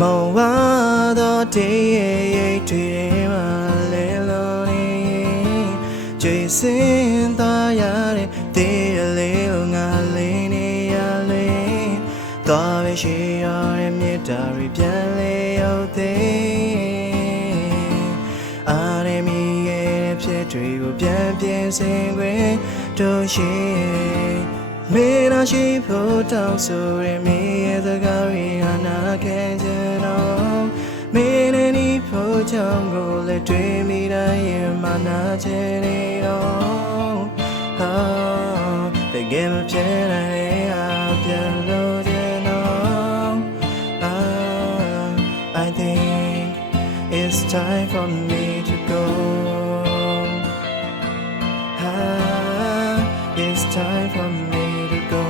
မောဝါတော့တေးရဲ့တွေ့မှလဲလို့နေကြွေစင်သားရတဲ့တေးရလေးကိုငါလေးနေရလေသွားပဲရှိရတဲ့မြေတားတွေပြန်လေရောက်သေးအားရမီရဲ့ဖြစ်တွေကိုပြန်ပြင်ဆင်ခွင့်တို့ရှိမင်းတို့ရှိဖို့တောင်းဆိုရမင်းရဲ့စကားတွေကနာခံကြတော့မင်းနဲ့ဒီဖို့ကြောင့်ကိုလည်းတွေ့မိတိုင်းရင်မနာချင်နေတော့ဟာတကယ်မဖြစ်နိုင်တဲ့အပြန်လို့ချင်တော့ I think it's time for me to go it's time for me to go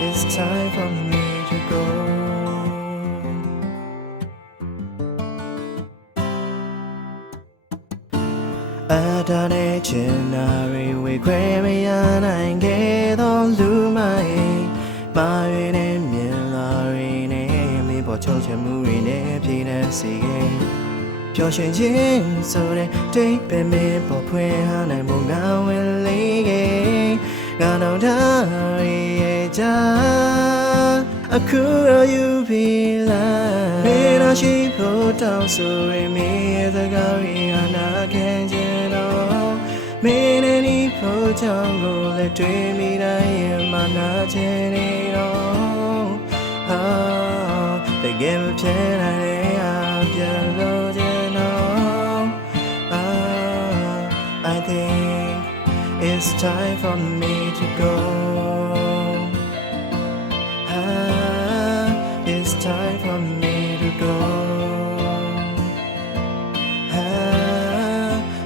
it's time for me to go Adane chinari we kweme yanang ge don lu mai mai ne myin la ri ne mi bo chou chen mu ri ne pyi ne si ge ပျော်ရွှင်ခြင်းဆိုတဲ့တိတ်ပဲမင်းပေါ်ဖွင့်ဟာနိုင်ဖို့ငါဝင်လေးခဲ့ငါတော့ဒါရဲ့ကြာအခုတော့ယူပြီလားမင်းတို့ရှိဖို့တောင်းဆိုရမင်းရဲ့စကားတွေကနာခံချင်တော့မင်းနဲ့ဒီဖို့ကြောင့်ကိုလည်းတွေ့မိတိုင်းရင်မနာချင်နေတော့ဟာတကယ်မဖြစ်နိုင်တဲ့အပြန်လို့I think it's time for me to go. It's time for me to go.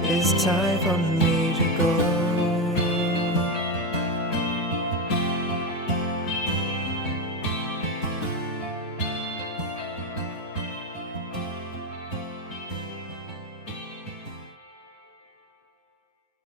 It's time for me to go.